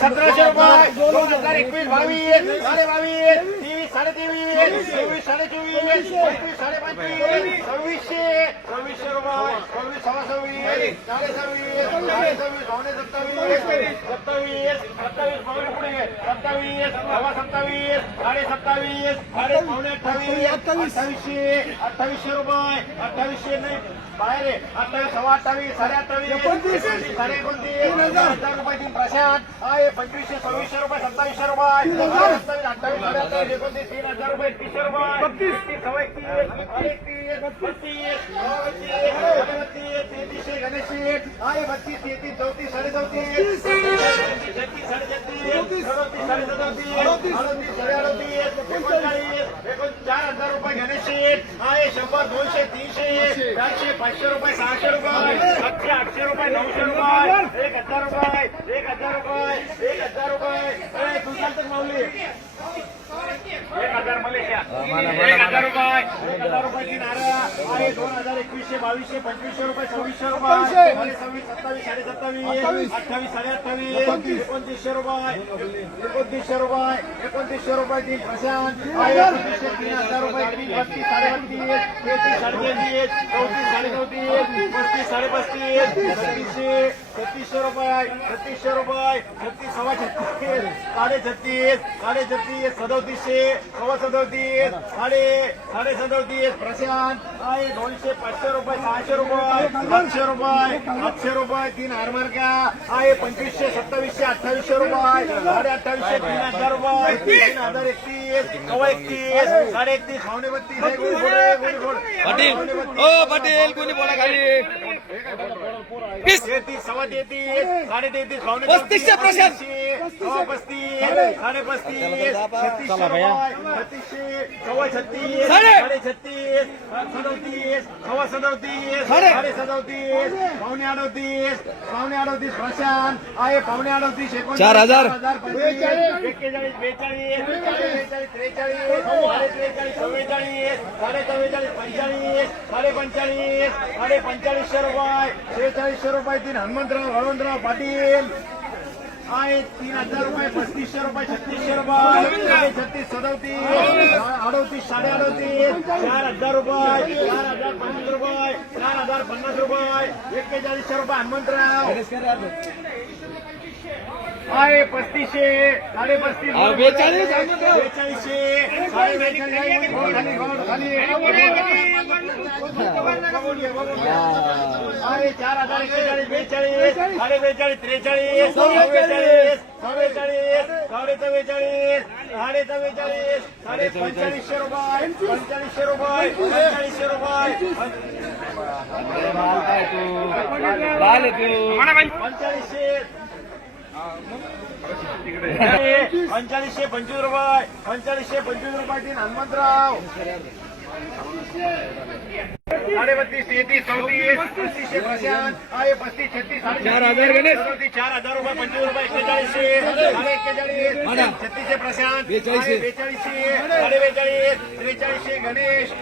सतराशे रुपये दोन हजार एकवीस बावीस साडे बावीस तेवीस साडे तेवीस चोवीस साडे चोवीस पंचवीस साडे पंचवीस सव्वीसशे. सव्वीसशे रुपये. सव्वीस सव्वा सव्वीस. साडे सव्वीस. साडे सव्वीस पावणे सत्तावीस सत्तावीस सत्तावीस पावणे पुढे सत्तावीस सव्वा सत्तावीस साडे सत्तावीस साडे पावणे अठ्ठावीस. अठ्ठावीसशे अठ्ठावीसशे रुपये अठ्ठावीसशे नाही. बाहेर आहे. अठ्ठावीस सव्वा अठ्ठावीस साडे अठ्ठावीस साडे एकोणतीस हजार. रुपये तीन प्रशांत आहे पंचवीसशे सव्वीसशे रुपये सत्तावीसशे रुपये. सत्तावीस अठ्ठावीस साडे अठ्ठावीस एकोणतीस तीन हजार रुपये रुपये बत्तीस. तीस सव्वा एकतीस एकतीस बत्तीस तेहतीसशे गणेशशी आहे बत्तीस तेहतीस चौतीस साडे चौतीस. छत्तीस साडे छत्तीस सदोतीस साडे सदोतीस अडोतीस. साडे अडोतीस एकोणचाळीस एकोण चार हजार रुपये गणेशशी आहे. शंभर दोनशे तीनशे चारशे पाचशे रुपये सहाशे रुपये. सातशे आठशे रुपये नऊशे रुपये. एक हजार रुपये. एक हजार रुपये. एक हजार रुपये ए, तू चालतं माऊली एक हजार मलेशिया एक हजार रुपये एक हजार रुपयाची नारळ आहे दोन हजार एकवीसशे बावीसशे पंचवीसशे रुपये सव्वीसशे रुपये. सव्वीस सत्तावीस साडे सत्तावीस अठ्ठावीस साडे अठ्ठावीस एकोणतीसशे रुपये एकोणतीसशे रुपये एकोणतीसशे रुपये तीन प्रशांत. एकोणतीसशे तीन हजार रुपये तीन बत्तीस साडे बत्तीस तेहतीस साडे तेहतीस चौतीस साडे चौतीस पस्तीस साडे पस्तीस छत्तीसशे छत्तीसशे रुपये छत्तीसशे रुपये छत्तीस सव्वा छत्तीस साडे छत्तीस साडे छत्तीस सदोतीसशे सव्वा सदोतीस साडे साडे सदोतीस प्रशांत. दोनशे पाचशे रुपये सहाशे रुपये सातशे रुपये सातशे रुपये तीन हारमार्का आहे पंचवीसशे सत्तावीसशे अठ्ठावीसशे रुपये साडे अठ्ठावीसशे तीन हजार रुपये तीन हजार एकतीस सव्वा एकतीस साडे एकतीस पावणे बत्तीस आहे, आहे. पाटील पाटील कोणी बोला खाली पीस. तेहतीस सव्वा तेहतीस साडे तेहतीस पावणे पस्तीसशे प्रशांत. चौतीसशे, सव्वा पस्तीस साडे पस्तीस छत्तीसशे सव्वा छत्तीस साडे. छत्तीस सदोतीस सव्वा सदोतीस साडे. सदोतीस पावणे अडोतीस पावणे अडोतीस प्रशांत आहे पावणे अडोतीस एकोणतीस चार हजार. एक्केचाळीस बेचाळीस बेचाळीस त्रेचाळीस साडे त्रेचाळीस चव्वेचाळीस साडे चव्वेचाळीस पंचेचाळीस साडे पंचेचाळीस साडे पंचेचाळीसशे रुपये शेहेचाळीसशे रुपये तीन हनुमंतराव हळवंतराव पाटील आहे तीन हजार रुपये पस्तीसशे रुपये छत्तीसशे रुपये साडे छत्तीस सदोतीस अडोतीस साडे अडोतीस चार हजार रुपये चार हजार पन्नास रुपये चार हजार पन्नास रुपये एक्केचाळीसशे रुपये हनुमंतराव आहे पस्तीसशे साडे पस्तीस अहो, बेचाळीस, बेचाळीसशे साडे बेचाळीस खाली खाली आहे चार हजार एक्केचाळीस बेचाळीस साडे बेचाळीस त्रेचाळीस चव्वेचाळीस चव्वेचाळीस साडे चव्वेचाळीस साडे चव्वेचाळीस साडे पंचेचाळीसशे रुपये पंचेचाळीसशे रुपये पंचेचाळीसशे रुपये बाल तू पंचेचाळीसशे पंचेचाळीसशे पंचवीस रुपये पंचेचाळीसशे पंचवीस रुपये तीन हनुमंतराव साडे बत्तीस तेहतीस चौतीस पस्तीसशे प्रशांत आहे पस्तीस छत्तीस साडे चार हजार गणेश. सदोतीस, चार हजार रुपये पंचवीस रुपये एक्केचाळीसशे साडे एक्केचाळीस छत्तीसशे प्रशांत बेचाळीसशे. आहे बेचाळीसशे साडे बेचाळीस त्रेचाळीसशे गणेश